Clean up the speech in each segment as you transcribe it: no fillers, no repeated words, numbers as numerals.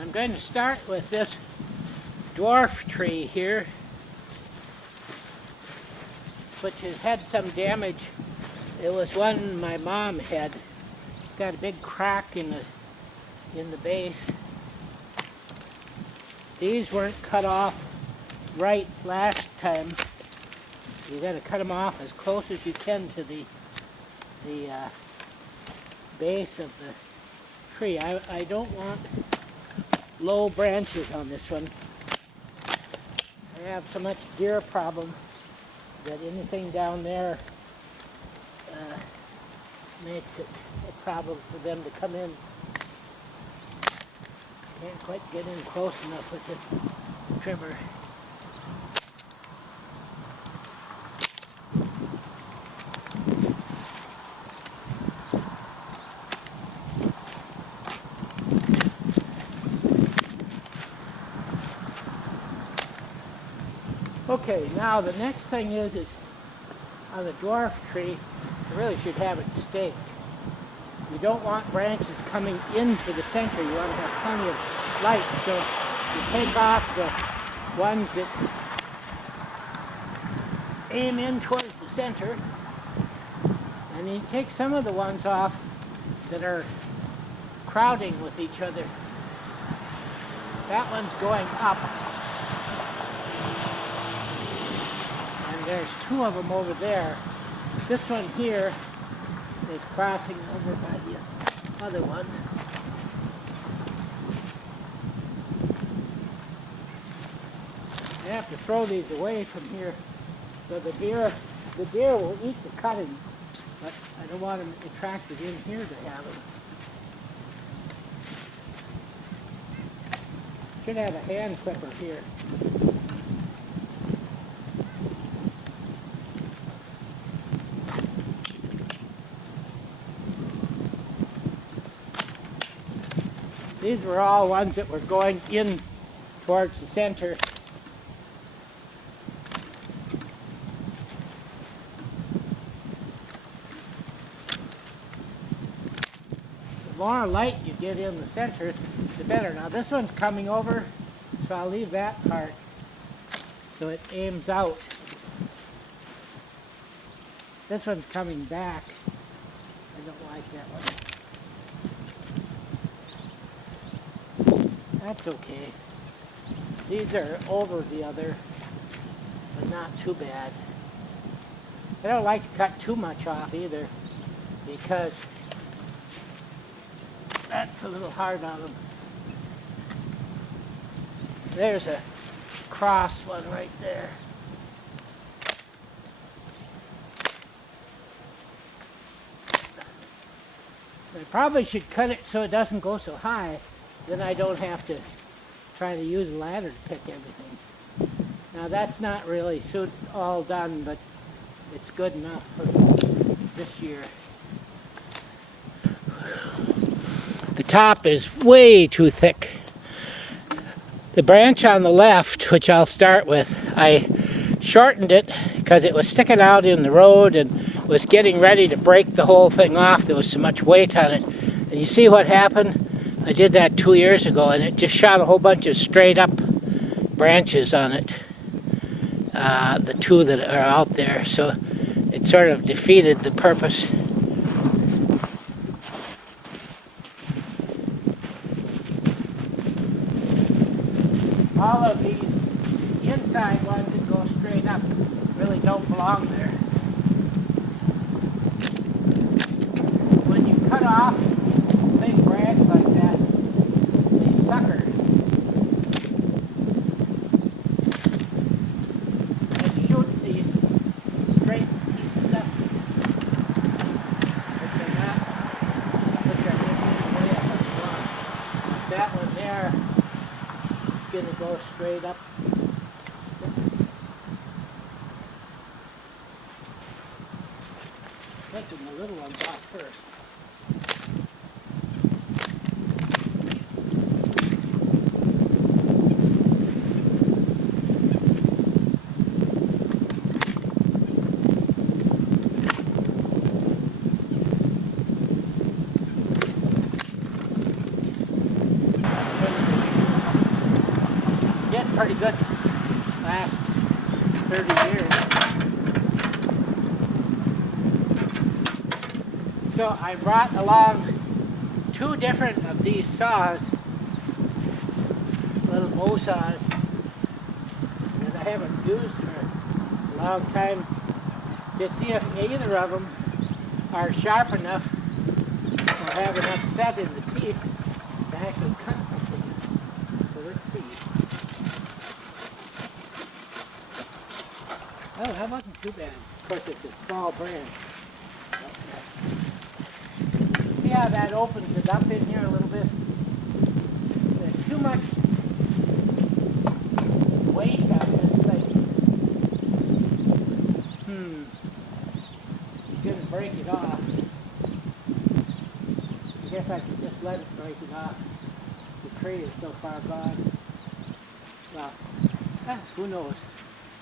I'm going to start with this dwarf tree here, which has had some damage. It was one my mom had. It's got a big crack in the base. These weren't cut off right last time. You got to cut them off as close as you can to the base of the tree. I don't want low branches on this one. I have so much deer problem that anything down there makes it a problem for them to come in. Can't quite get in close enough with the trimmer. Okay, now the next thing is on the dwarf tree, you really should have it staked. You don't want branches coming into the center. You want to have plenty of light. So you take off the ones that aim in towards the center, and you take some of the ones off that are crowding with each other. That one's going up. And there's two of them over there. This one here is crossing over by the other one. I have to throw these away from here so the deer will eat the cutting, but I don't want them attracted in here to have them. Should have a hand clipper here. These were all ones that were going in towards the center. The more light you get in the center, the better. Now this one's coming over, so I'll leave that part so it aims out. This one's coming back. I don't like that one. That's okay. These are over the other, but not too bad. I don't like to cut too much off either, because that's a little hard on them. There's a cross one right there. I probably should cut it so it doesn't go so high. Then I don't have to try to use a ladder to pick everything. Now that's not really all done, but it's good enough for this year. The top is way too thick. The branch on the left, which I'll start with, I shortened it because it was sticking out in the road and was getting ready to break the whole thing off. There was so much weight on it. And you see what happened? I did that 2 years ago, and it just shot a whole bunch of straight up branches on it. The two that are out there. So it sort of defeated the purpose. All of these inside ones that go straight up really don't belong there. When you cut off a big branch like that, they sucker. And shoot these straight pieces up. Which are just way up as well. That one there is going to go straight up. This is taking the little ones off first. pretty good last 30 years. So I brought along 2 different of these saws, little bow saws, that I haven't used for a long time, to see if either of them are sharp enough or have enough set in the teeth to actually cut something. So let's see. Oh, that wasn't too bad. Of course, it's a small branch. See how that opens it up in here a little bit? There's too much weight on this thing. It's going to break it off. I guess I could just let it break it off. The tree is so far gone. Well, who knows?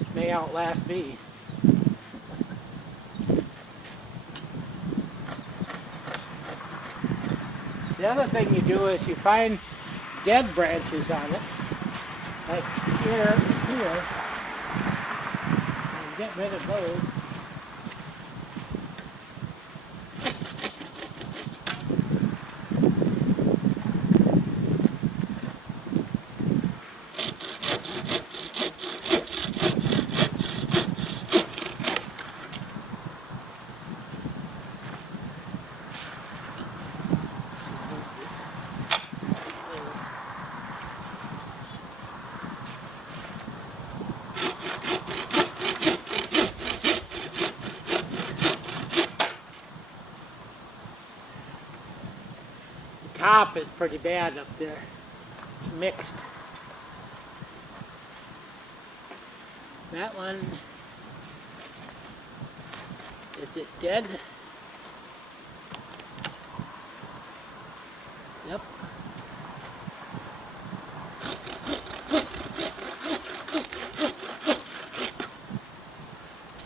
It may outlast me. The other thing you do is you find dead branches on it, like here and here, and get rid of those. Top is pretty bad up there. It's mixed. That one, is it dead? Yep.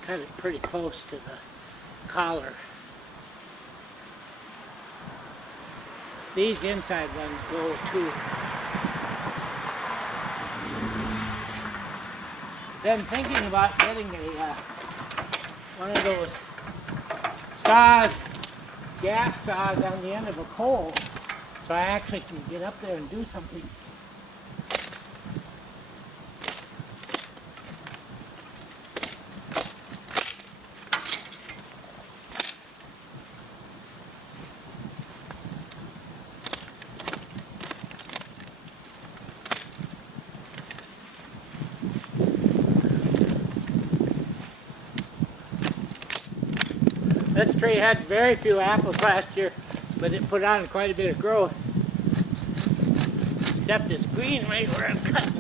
Kind of pretty close to the collar. These inside ones go too. Been thinking about getting a one of those saws, gas saws on the end of a pole, so I actually can get up there and do something. This tree had very few apples last year, but it put on quite a bit of growth. Except it's green right where I'm cutting.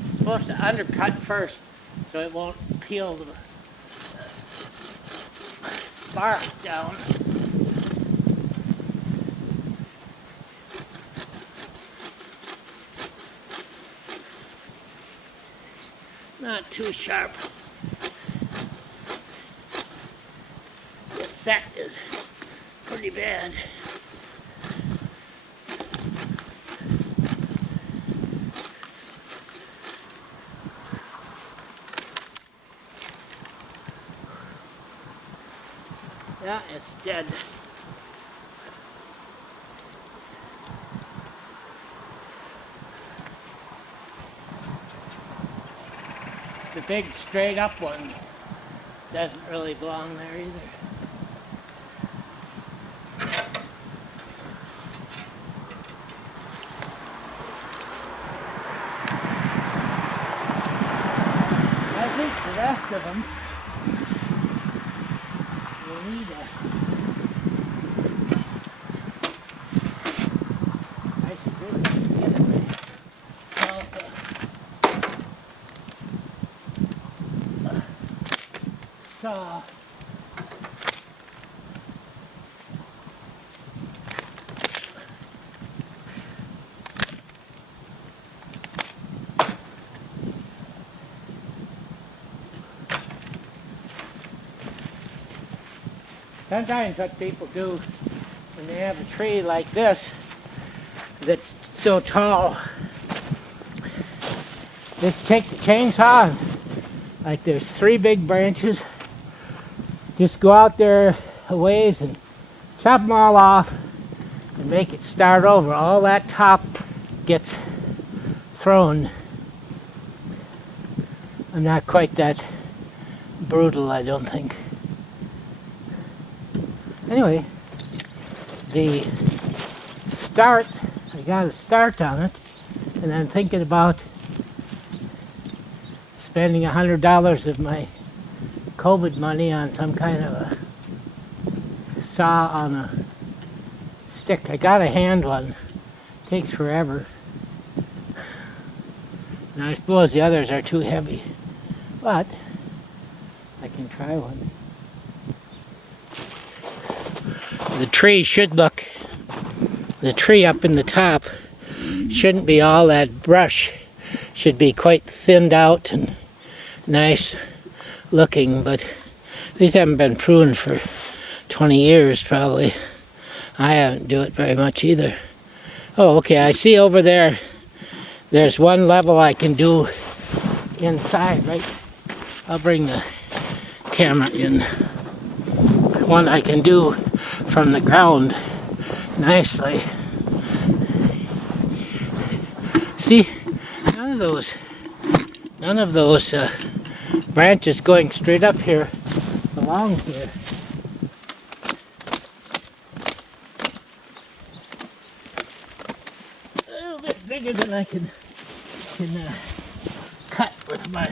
It's supposed to undercut first so it won't peel the bark down. Not too sharp. The set is pretty bad. Yeah, it's dead. The big straight up one doesn't really belong there either. I think the rest of them will need I should do this the other way. Saw. Sometimes what people do when they have a tree like this that's so tall. Just take the chainsaw, like there's 3 big branches. Just go out there a ways and chop them all off and make it start over. All that top gets thrown. I'm not quite that brutal, I don't think. Anyway, the start, I got a start on it, and I'm thinking about spending $100 of my COVID money on some kind of a saw on a stick. I got a hand one. Takes forever. And I suppose the others are too heavy. But I can try one. The tree up in the top shouldn't be all that brush. Should be quite thinned out and nice looking, but these haven't been pruned for 20 years probably. I haven't do it very much either. Oh, okay, I see over there, there's one level I can do inside, right? I'll bring the camera in. One I can do from the ground nicely. See, none of those branches going straight up here along here. A little bit bigger than I can cut with my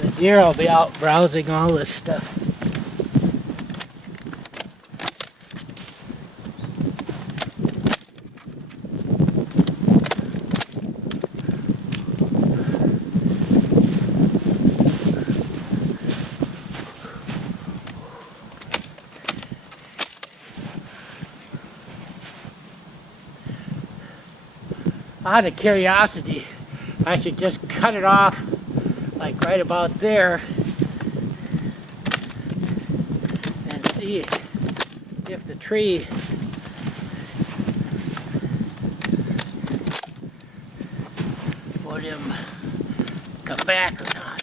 the deer will be out browsing all this stuff. Out of curiosity, I should just cut it off like right about there and see if the tree would come back or not.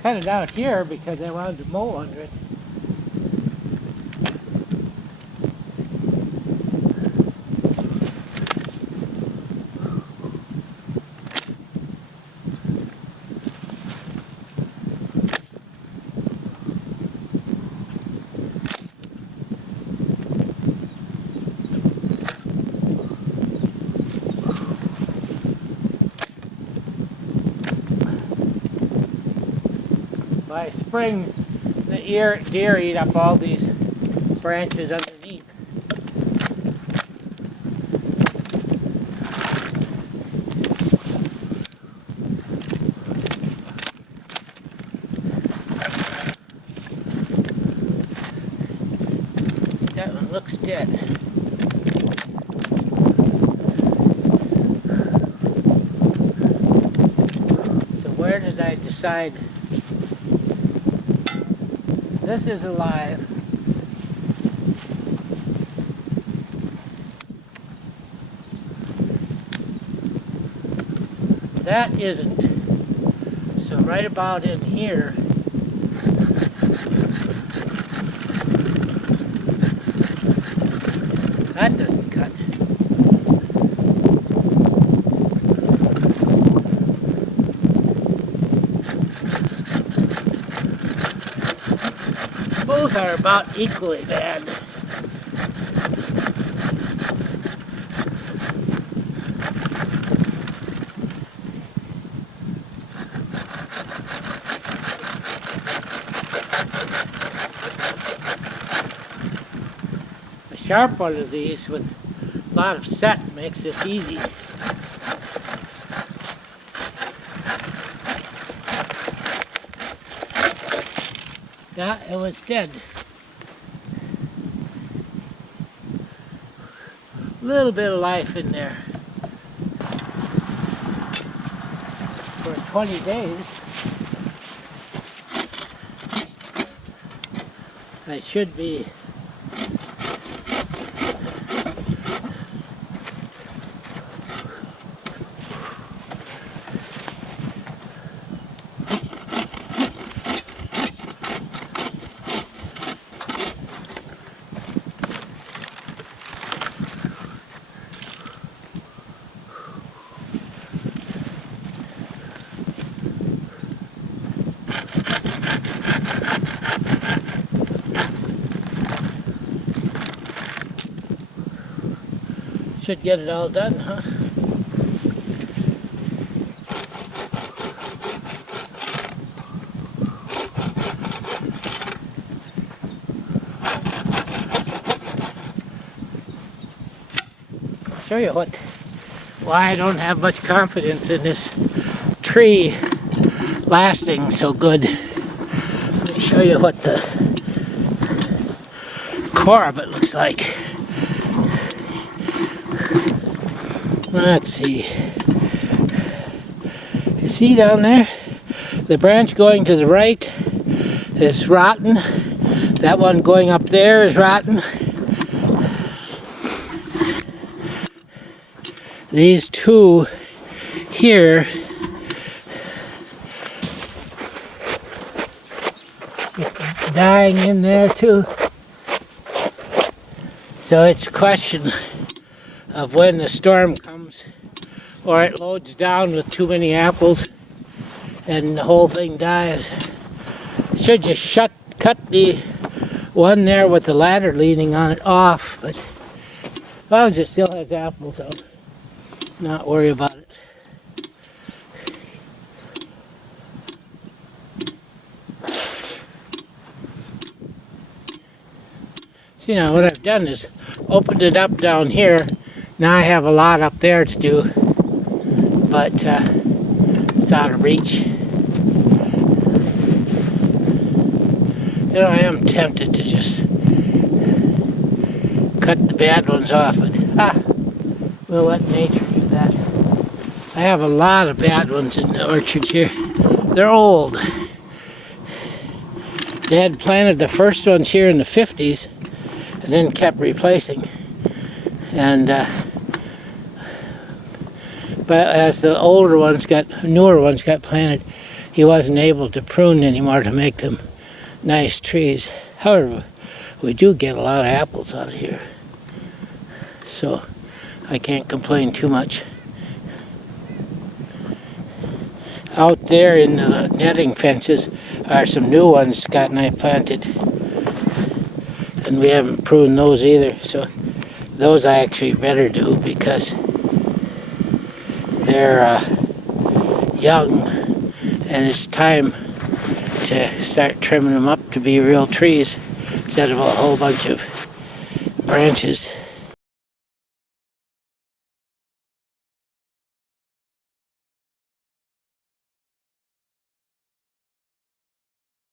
Cut it out here because I wanted to mow under it. By spring, the deer eat up all these branches underneath. That one looks dead. So where did I decide? This is alive. That isn't. So right about in here, that doesn't cut. Both are about equally bad. sharp one of these with a lot of set makes this easy. Yeah, it was dead. A little bit of life in there. For 20 days, I should be should get it all done, huh? Show you why I don't have much confidence in this tree lasting so good. Let me show you what the core of it looks like. Let's see. You see down there? The branch going to the right is rotten. That one going up there is rotten. These two here dying in there too. So it's a question of when the storm comes or it loads down with too many apples and the whole thing dies. Should just cut the one there with the ladder leaning on it off, but as long as it still has apples, I'll not worry about it. See, now what I've done is opened it up down here. Now I have a lot up there to do, but it's out of reach. You know, I am tempted to just cut the bad ones off, but we'll let nature do that. I have a lot of bad ones in the orchard here. They're old. They had planted the first ones here in the 50s and then kept replacing. And but as the newer ones got planted, he wasn't able to prune anymore to make them nice trees. However, we do get a lot of apples out of here, so I can't complain too much. Out there in the netting fences are some new ones Scott and I planted, and we haven't pruned those either, so those I actually better do because they're young and it's time to start trimming them up to be real trees instead of a whole bunch of branches.